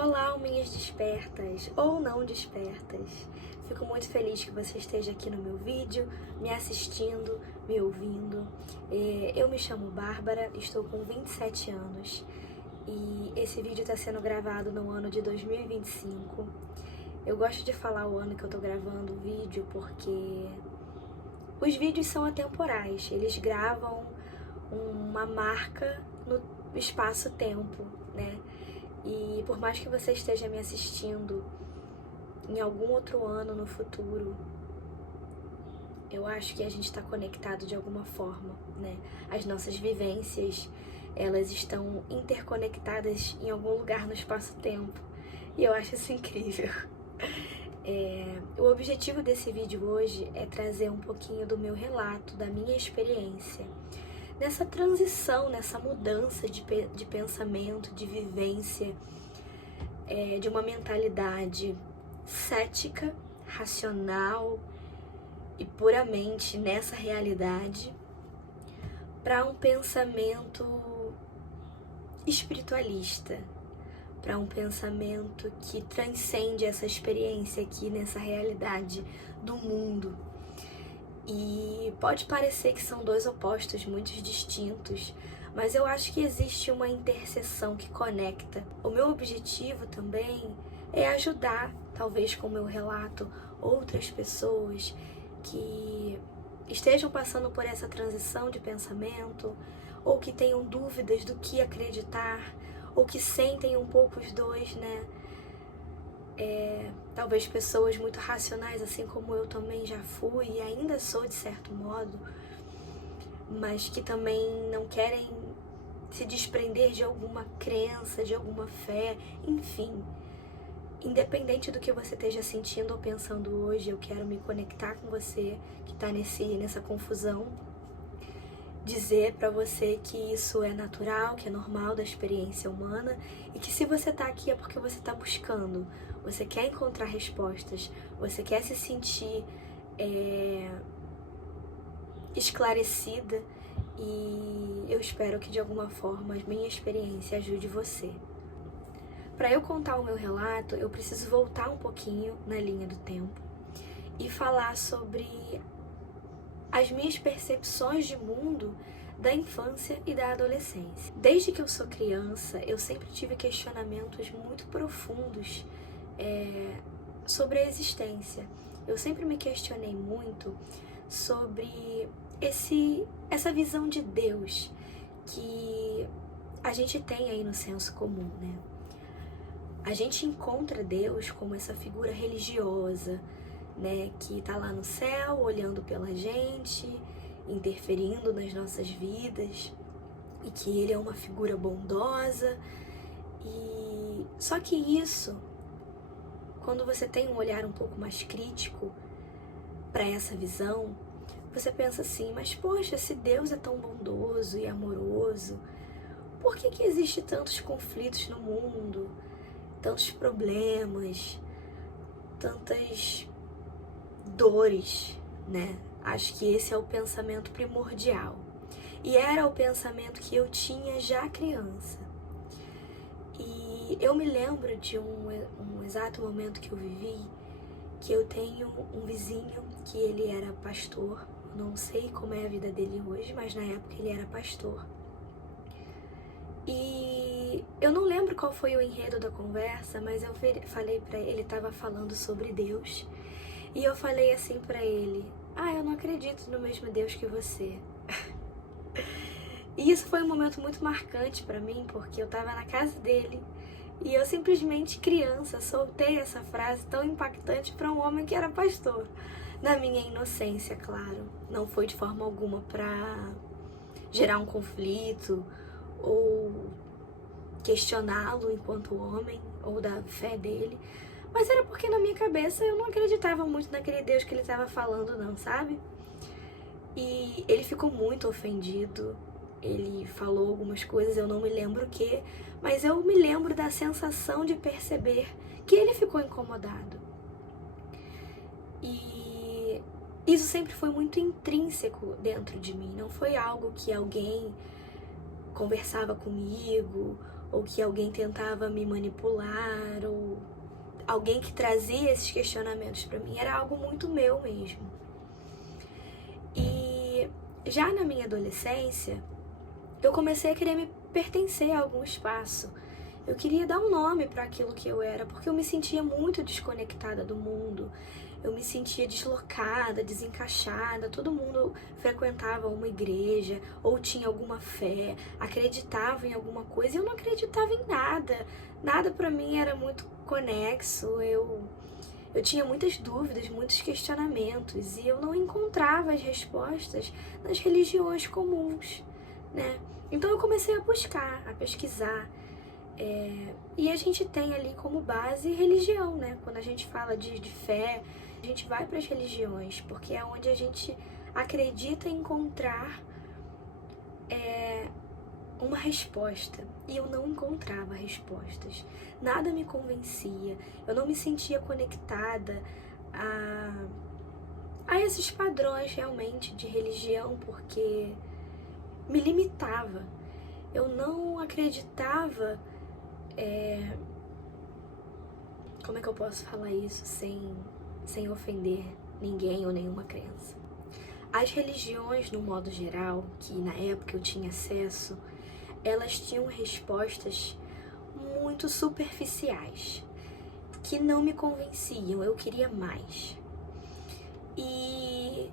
Olá, alminhas despertas ou não despertas. Fico muito feliz que você esteja aqui no meu vídeo, me assistindo, me ouvindo. Eu me chamo Bárbara, estou com 27 anos e esse vídeo está sendo gravado no ano de 2025. Eu gosto de falar o ano que eu estou gravando o vídeo porque os vídeos são atemporais, eles gravam uma marca no espaço-tempo, né? E por mais que você esteja me assistindo em algum outro ano no futuro, eu acho que a gente está conectado de alguma forma, né? As nossas vivências, elas estão interconectadas em algum lugar no espaço-tempo. E eu acho isso incrível. O objetivo desse vídeo hoje é trazer um pouquinho do meu relato, da minha experiência, nessa transição, nessa mudança de pensamento, de vivência, de uma mentalidade cética, racional e puramente nessa realidade, para um pensamento espiritualista, para um pensamento que transcende essa experiência aqui nessa realidade do mundo. E pode parecer que são dois opostos muito distintos, mas eu acho que existe uma interseção que conecta. O meu objetivo também é ajudar, talvez com o meu relato, outras pessoas que estejam passando por essa transição de pensamento, ou que tenham dúvidas do que acreditar, ou que sentem um pouco os dois, né? Talvez pessoas muito racionais, assim como eu também já fui e ainda sou de certo modo, mas que também não querem se desprender de alguma crença, de alguma fé, enfim. Independente do que você esteja sentindo ou pensando hoje, eu quero me conectar com você que está nessa confusão, dizer para você que isso é natural, que é normal da experiência humana e que se você está aqui é porque você está buscando, você quer encontrar respostas, você quer se sentir esclarecida e eu espero que de alguma forma a minha experiência ajude você. Para eu contar o meu relato, eu preciso voltar um pouquinho na linha do tempo e falar sobre as minhas percepções de mundo da infância e da adolescência. Desde que eu sou criança, eu sempre tive questionamentos muito profundos sobre a existência. Eu sempre me questionei muito sobre essa visão de Deus que a gente tem aí no senso comum, né? A gente encontra Deus como essa figura religiosa, né, que tá lá no céu, olhando pela gente, interferindo nas nossas vidas, e que ele é uma figura bondosa. E só que isso, quando você tem um olhar um pouco mais crítico para essa visão, você pensa assim, mas poxa, se Deus é tão bondoso e amoroso, por que existe tantos conflitos no mundo, tantos problemas, tantas dores, né? Acho que esse é o pensamento primordial. E era o pensamento que eu tinha já criança. E eu me lembro de um exato momento que eu vivi, que eu tenho um vizinho que ele era pastor. Não sei como é a vida dele hoje, mas na época ele era pastor. E eu não lembro qual foi o enredo da conversa, mas eu falei pra ele, ele estava falando sobre Deus. E eu falei assim pra ele, eu não acredito no mesmo Deus que você. E isso foi um momento muito marcante pra mim, porque eu tava na casa dele e eu simplesmente, criança, soltei essa frase tão impactante pra um homem que era pastor. Na minha inocência, claro. Não foi de forma alguma pra gerar um conflito ou questioná-lo enquanto homem ou da fé dele. Mas era porque na minha cabeça eu não acreditava muito naquele Deus que ele estava falando não, sabe? E ele ficou muito ofendido, ele falou algumas coisas, eu não me lembro o que, mas eu me lembro da sensação de perceber que ele ficou incomodado. E isso sempre foi muito intrínseco dentro de mim, não foi algo que alguém conversava comigo ou que alguém tentava me manipular, ou alguém que trazia esses questionamentos para mim. Era algo muito meu mesmo. E já na minha adolescência, eu comecei a querer me pertencer a algum espaço. Eu queria dar um nome para aquilo que eu era, porque eu me sentia muito desconectada do mundo. Eu me sentia deslocada, desencaixada. Todo mundo frequentava uma igreja ou tinha alguma fé, acreditava em alguma coisa. E eu não acreditava em nada. Nada para mim era muito conexo. Eu tinha muitas dúvidas, muitos questionamentos e eu não encontrava as respostas nas religiões comuns, né? Então eu comecei a buscar, a pesquisar. E a gente tem ali como base religião, né? Quando a gente fala de fé, a gente vai para as religiões, porque é onde a gente acredita encontrar uma resposta. E eu não encontrava respostas. Nada me convencia. Eu não me sentia conectada a esses padrões realmente de religião, porque me limitava. Eu não acreditava. Como é que eu posso falar isso sem ofender ninguém ou nenhuma crença? As religiões, no modo geral, que na época eu tinha acesso, elas tinham respostas muito superficiais, que não me convenciam, eu queria mais. E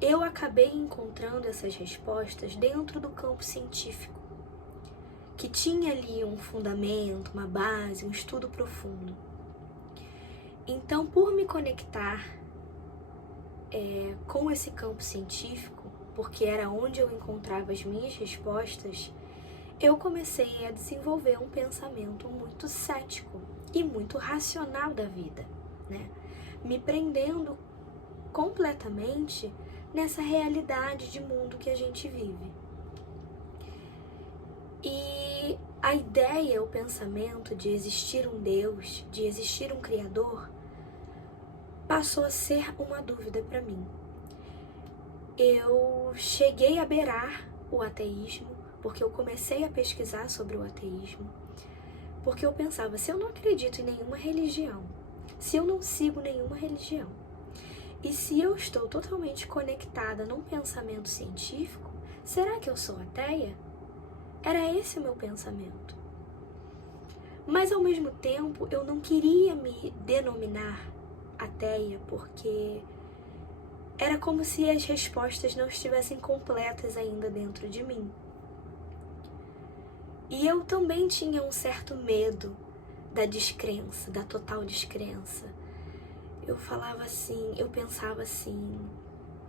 eu acabei encontrando essas respostas dentro do campo científico, que tinha ali um fundamento, uma base, um estudo profundo. Então, por me conectar com esse campo científico, porque era onde eu encontrava as minhas respostas, eu comecei a desenvolver um pensamento muito cético e muito racional da vida, né? Me prendendo completamente nessa realidade de mundo que a gente vive. E a ideia, o pensamento de existir um Deus, de existir um Criador, passou a ser uma dúvida para mim. Eu cheguei a beirar o ateísmo, porque eu comecei a pesquisar sobre o ateísmo, porque eu pensava, se eu não acredito em nenhuma religião, se eu não sigo nenhuma religião, e se eu estou totalmente conectada num pensamento científico, será que eu sou ateia? Era esse o meu pensamento. Mas ao mesmo tempo, eu não queria me denominar ateia, porque era como se as respostas não estivessem completas ainda dentro de mim. E eu também tinha um certo medo da descrença, da total descrença. Eu falava assim, eu pensava assim,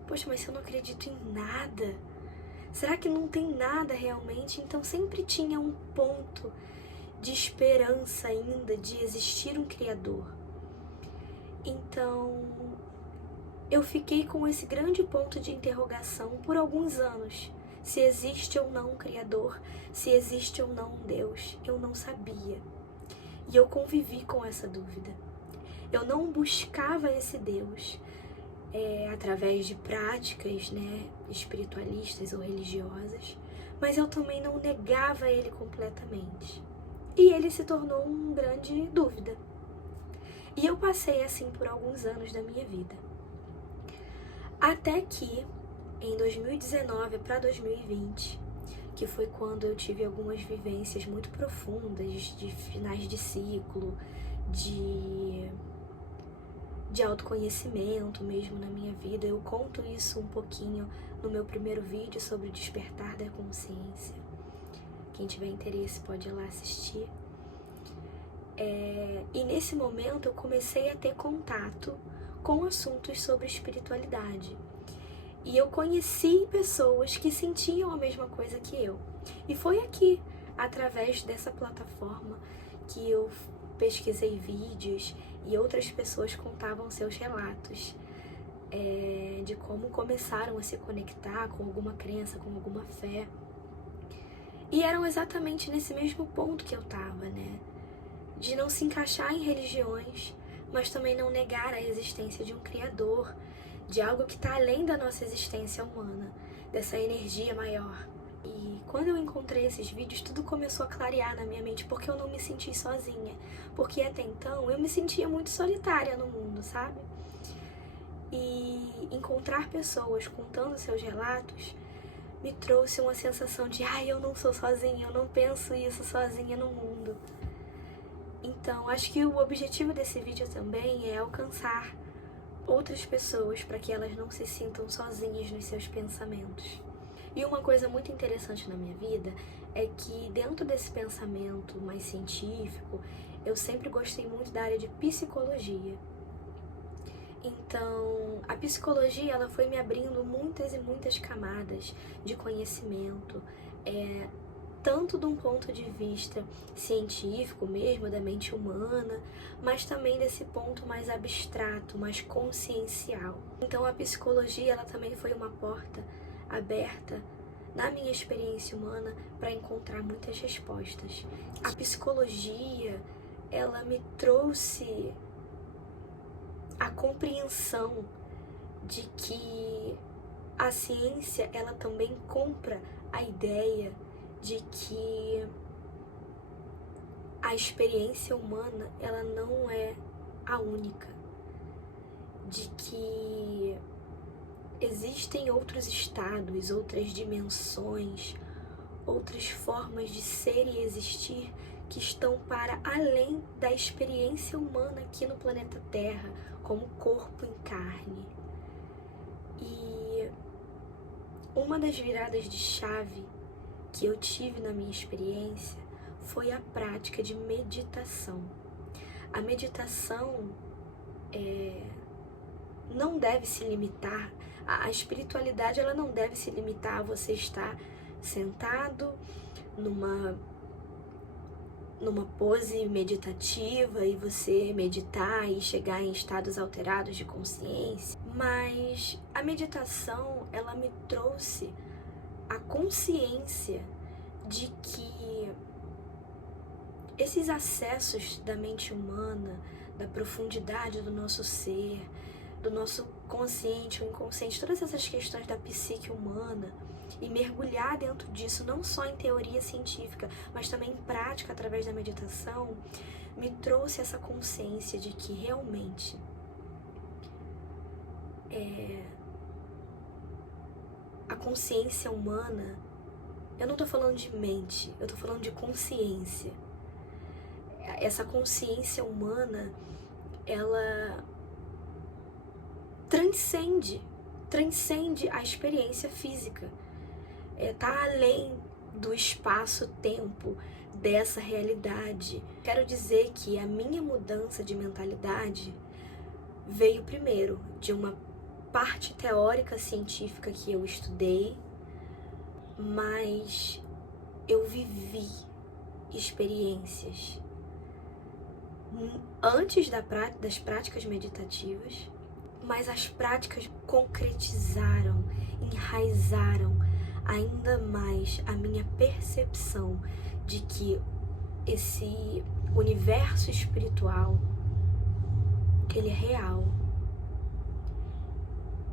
poxa, mas se eu não acredito em nada, será que não tem nada realmente? Então sempre tinha um ponto de esperança ainda de existir um Criador. Então eu fiquei com esse grande ponto de interrogação por alguns anos. Se existe ou não um Criador, se existe ou não um Deus, eu não sabia. E eu convivi com essa dúvida. Eu não buscava esse Deus através de práticas, né, espiritualistas ou religiosas, mas eu também não negava ele completamente. E ele se tornou uma grande dúvida. E eu passei assim por alguns anos da minha vida. Até que, em 2019 para 2020, que foi quando eu tive algumas vivências muito profundas de finais de ciclo, de autoconhecimento mesmo na minha vida. Eu conto isso um pouquinho no meu primeiro vídeo sobre o despertar da consciência. Quem tiver interesse pode ir lá assistir. E nesse momento eu comecei a ter contato com assuntos sobre espiritualidade. E eu conheci pessoas que sentiam a mesma coisa que eu. E foi aqui, através dessa plataforma, que eu pesquisei vídeos e outras pessoas contavam seus relatos de como começaram a se conectar com alguma crença, com alguma fé. E eram exatamente nesse mesmo ponto que eu estava, né? De não se encaixar em religiões, mas também não negar a existência de um Criador, de algo que está além da nossa existência humana, dessa energia maior. E quando eu encontrei esses vídeos, tudo começou a clarear na minha mente, porque eu não me senti sozinha. Porque até então eu me sentia muito solitária no mundo, sabe? E encontrar pessoas contando seus relatos me trouxe uma sensação de eu não sou sozinha, eu não penso isso sozinha no mundo. Então, acho que o objetivo desse vídeo também é alcançar outras pessoas para que elas não se sintam sozinhas nos seus pensamentos. E uma coisa muito interessante na minha vida é que dentro desse pensamento mais científico, eu sempre gostei muito da área de psicologia. Então, a psicologia ela foi me abrindo muitas e muitas camadas de conhecimento, tanto de um ponto de vista científico mesmo, da mente humana, mas também desse ponto mais abstrato, mais consciencial. Então, a psicologia ela também foi uma porta aberta na minha experiência humana para encontrar muitas respostas. A psicologia, ela me trouxe a compreensão de que a ciência, ela também compra a ideia de que a experiência humana, ela não é a única, de que existem outros estados, outras dimensões, outras formas de ser e existir que estão para além da experiência humana aqui no planeta Terra, como corpo em carne. E uma das viradas de chave que eu tive na minha experiência foi a prática de meditação. A meditação não deve se limitar, a espiritualidade ela não deve se limitar a você estar sentado numa pose meditativa e você meditar e chegar em estados alterados de consciência, mas a meditação ela me trouxe a consciência de que esses acessos da mente humana, da profundidade do nosso ser, do nosso consciente ou inconsciente, todas essas questões da psique humana, e mergulhar dentro disso, não só em teoria científica, mas também em prática através da meditação, me trouxe essa consciência de que realmente a consciência humana, eu não estou falando de mente, eu estou falando de consciência. Essa consciência humana, ela transcende a experiência física. Tá além do espaço-tempo dessa realidade. Quero dizer que a minha mudança de mentalidade veio primeiro de uma parte teórica científica que eu estudei, mas eu vivi experiências antes das práticas meditativas, mas as práticas concretizaram, enraizaram ainda mais a minha percepção de que esse universo espiritual, ele é real,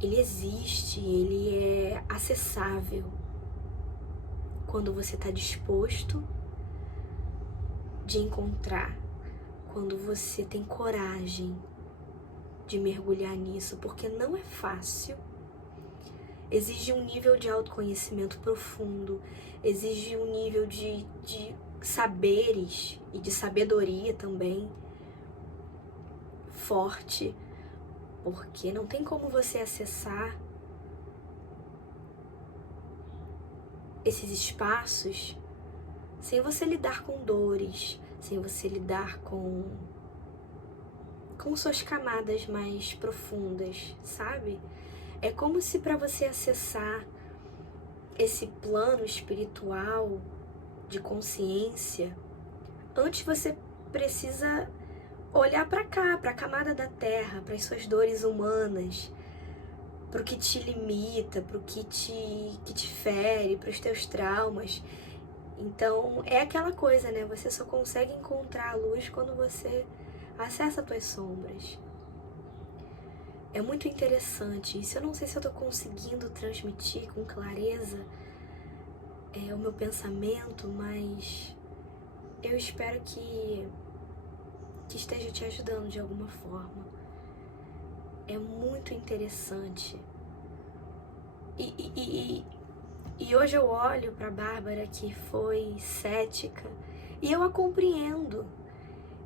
ele existe, ele é acessável quando você está disposto de encontrar, quando você tem coragem de mergulhar nisso, porque não é fácil. Exige um nível de autoconhecimento profundo, exige um nível de saberes e de sabedoria também forte, porque não tem como você acessar esses espaços sem você lidar com dores, sem você lidar com suas camadas mais profundas, sabe? É como se para você acessar esse plano espiritual de consciência, antes você precisa olhar para cá, para a camada da terra, para as suas dores humanas, para o que te limita, para o que te fere, para os teus traumas. Então é aquela coisa, né? Você só consegue encontrar a luz quando você acessa as tuas sombras. É muito interessante isso. Eu não sei se eu tô conseguindo transmitir com clareza, o meu pensamento, mas eu espero que esteja te ajudando de alguma forma. É muito interessante. E hoje eu olho para Bárbara, que foi cética, e eu a compreendo.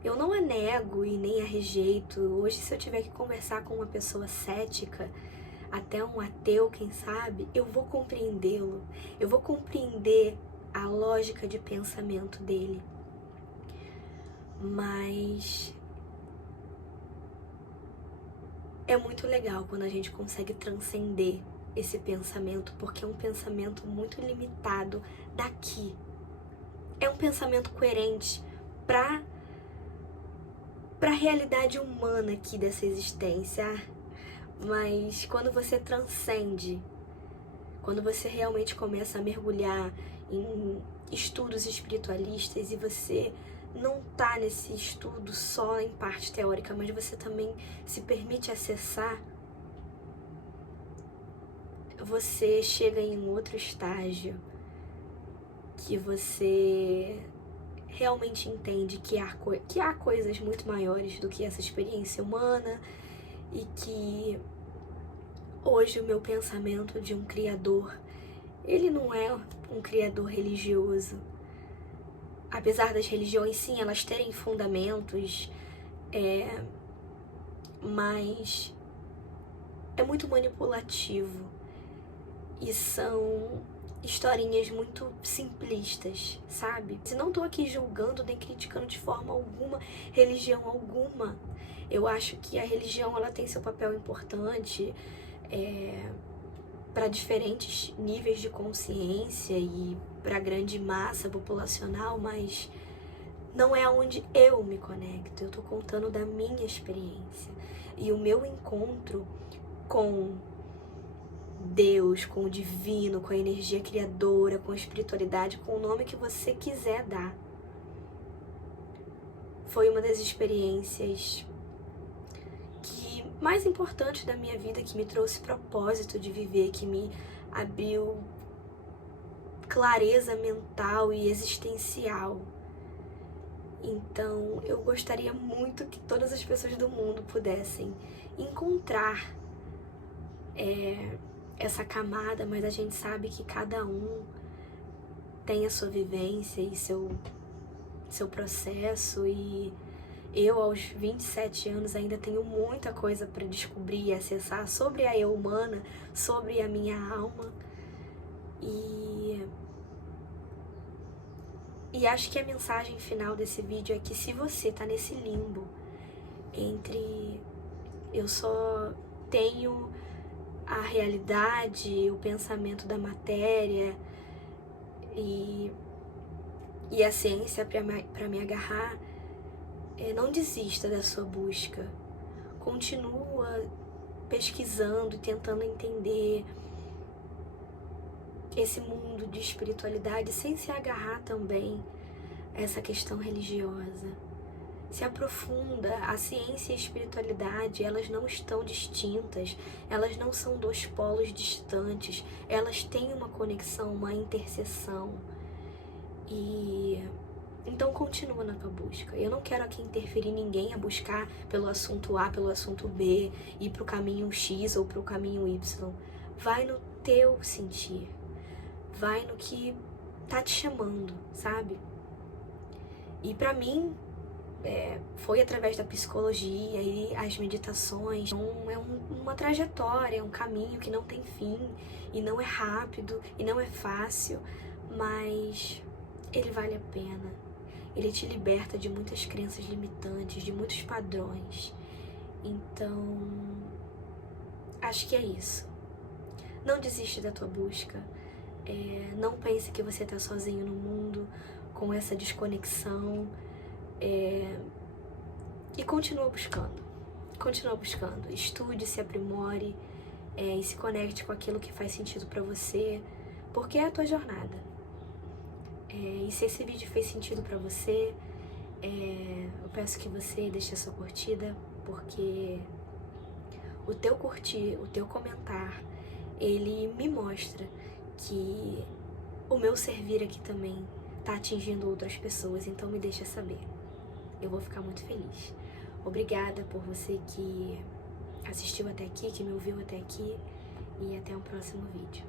Eu não a nego e nem a rejeito. Hoje, se eu tiver que conversar com uma pessoa cética, até um ateu, quem sabe, eu vou compreendê-lo. Eu vou compreender a lógica de pensamento dele. Mas é muito legal quando a gente consegue transcender esse pensamento, porque é um pensamento muito limitado daqui. É um pensamento coerente para a realidade humana aqui dessa existência. Mas quando você transcende, quando você realmente começa a mergulhar em estudos espiritualistas e você não tá nesse estudo só em parte teórica, mas você também se permite acessar, você chega em um outro estágio que você realmente entende que há coisas muito maiores do que essa experiência humana e que hoje o meu pensamento de um criador, ele não é um criador religioso. Apesar das religiões, sim, elas terem fundamentos, mas é muito manipulativo e são historinhas muito simplistas, sabe? Se não tô aqui julgando nem criticando de forma alguma religião alguma. Eu acho que a religião, ela tem seu papel importante para diferentes níveis de consciência e para a grande massa populacional, mas não é onde eu me conecto. Eu tô contando da minha experiência e o meu encontro com Deus, com o divino, com a energia criadora, com a espiritualidade, com o nome que você quiser dar. Foi uma das experiências mais importantes da minha vida, que me trouxe propósito de viver, que me abriu clareza mental e existencial. Então, eu gostaria muito que todas as pessoas do mundo pudessem encontrar essa camada, mas a gente sabe que cada um tem a sua vivência e seu processo, e eu, aos 27 anos, ainda tenho muita coisa para descobrir e acessar sobre a eu humana, sobre a minha alma. E acho que a mensagem final desse vídeo é que se você tá nesse limbo entre eu só tenho a realidade, o pensamento da matéria e a ciência para me agarrar, não desista da sua busca. Continua pesquisando e tentando entender esse mundo de espiritualidade sem se agarrar também a essa questão religiosa. Se aprofunda. A ciência e a espiritualidade, elas não estão distintas, elas não são dois polos distantes, elas têm uma conexão, uma interseção. E então continua na tua busca. Eu não quero aqui interferir ninguém a buscar pelo assunto A, pelo assunto B, ir pro caminho X ou pro caminho Y. Vai no teu sentir. Vai no que tá te chamando, sabe? E pra mim, foi através da psicologia e as meditações. Então, é uma trajetória, é um caminho que não tem fim, e não é rápido, e não é fácil, mas ele vale a pena. Ele te liberta de muitas crenças limitantes, de muitos padrões. Então, acho que é isso. Não desiste da tua busca. Não pense que você está sozinho no mundo, com essa desconexão. E continua buscando. Continua buscando. Estude, se aprimore, e se conecte com aquilo que faz sentido para você, porque é a tua jornada. E se esse vídeo fez sentido pra você, eu peço que você deixe a sua curtida, porque o teu curtir, o teu comentar, ele me mostra que o meu servir aqui também tá atingindo outras pessoas, então me deixa saber. Eu vou ficar muito feliz. Obrigada por você que assistiu até aqui, que me ouviu até aqui, e até o próximo vídeo.